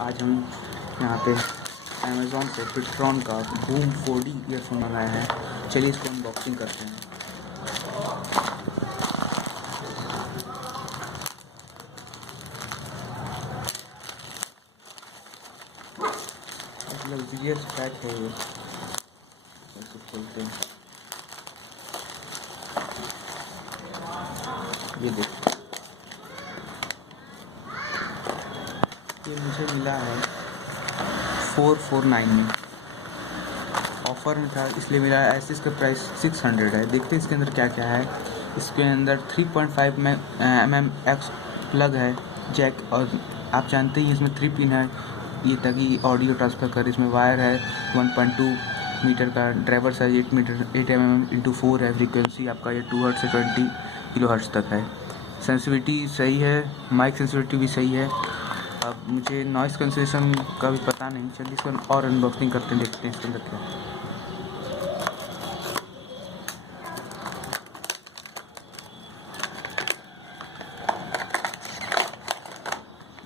आज हम यहाँ पे अमेज़ॉन से फिटरॉन का बूम 4D ईयरफोन मंगाया है। चलिए इसको अनबॉक्सिंग करते हैं। लग्जरियस पैक है ये। इसको खोलते हैं। ये देखो, ये मुझे मिला है 449 में। ऑफ़र में था इसलिए मिला है। ऐसे इसका प्राइस 600 है। देखते हैं इसके अंदर क्या क्या है। इसके अंदर 3.5 mm एक्स प्लग है, जैक, और आप जानते ही इसमें 3 पिन है ये, ताकि ऑडियो ट्रांसफ़र करे। इसमें वायर है 1.2 मीटर का। ड्राइवर साइज 8 mm × 4 है। फ्रीक्वेंसी आपका ये 2 हर्ट्ज़ से 20 kHz तक है। सेंसिटिविटी सही है, माइक सेंसिटिविटी भी सही है। अब मुझे नॉइज़ कैंसलेशन का भी पता नहीं। चलिए इसको और अनबॉक्सिंग करते हैं, देखते हैं इसके अंदर क्या।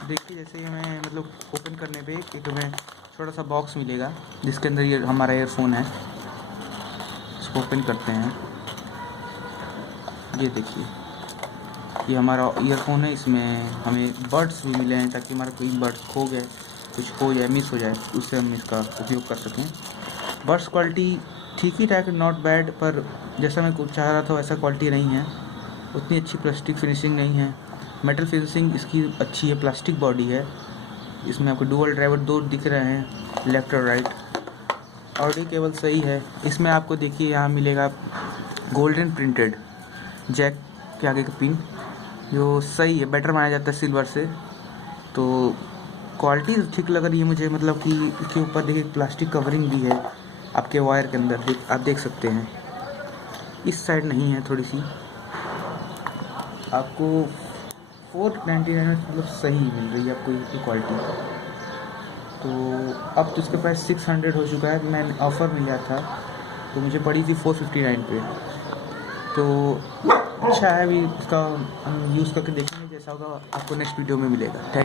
देखिए, जैसे ही हमें मतलब ओपन करने पे एक हमें छोटा सा बॉक्स मिलेगा जिसके अंदर ये हमारा ईयरफोन है। इसको ओपन करते हैं। ये देखिए, ये हमारा ईयरफोन है। इसमें हमें बड्स भी मिले हैं ताकि हमारा कोई बड्स खो गए, कुछ खो जाए, मिस हो जाए, उससे हम इसका उपयोग कर सकें। बड्स क्वालिटी ठीक ही ठाक, नॉट बैड, पर जैसा मैं कुछ चाह रहा था वैसा क्वालिटी नहीं है। उतनी अच्छी प्लास्टिक फिनिशिंग नहीं है। मेटल फिनिशिंग इसकी अच्छी है, प्लास्टिक बॉडी है। इसमें आपको डुअल ड्राइवर 2 दिख रहे हैं, लेफ़्ट और राइट। ऑडियो केबल सही है। इसमें आपको देखिए यहाँ मिलेगा गोल्डन प्रिंटेड जैक के आगे का पिन, जो सही है, बेटर माना जाता है सिल्वर से। तो क्वालिटी ठीक लग रही है मुझे, मतलब कि इसके ऊपर देखिए प्लास्टिक कवरिंग भी है आपके वायर के अंदर, आप देख सकते हैं। इस साइड नहीं है, थोड़ी सी आपको 499 में मतलब सही मिल रही है आपको इसकी क्वालिटी। तो अब तो इसका प्राइस 600 हो चुका है। मैंने ऑफ़र मिला था तो मुझे पड़ी थी 459 पे। तो अच्छा है। अभी इसका हम यूज़ करके देखेंगे, जैसा होगा आपको नेक्स्ट वीडियो में मिलेगा। Thank you.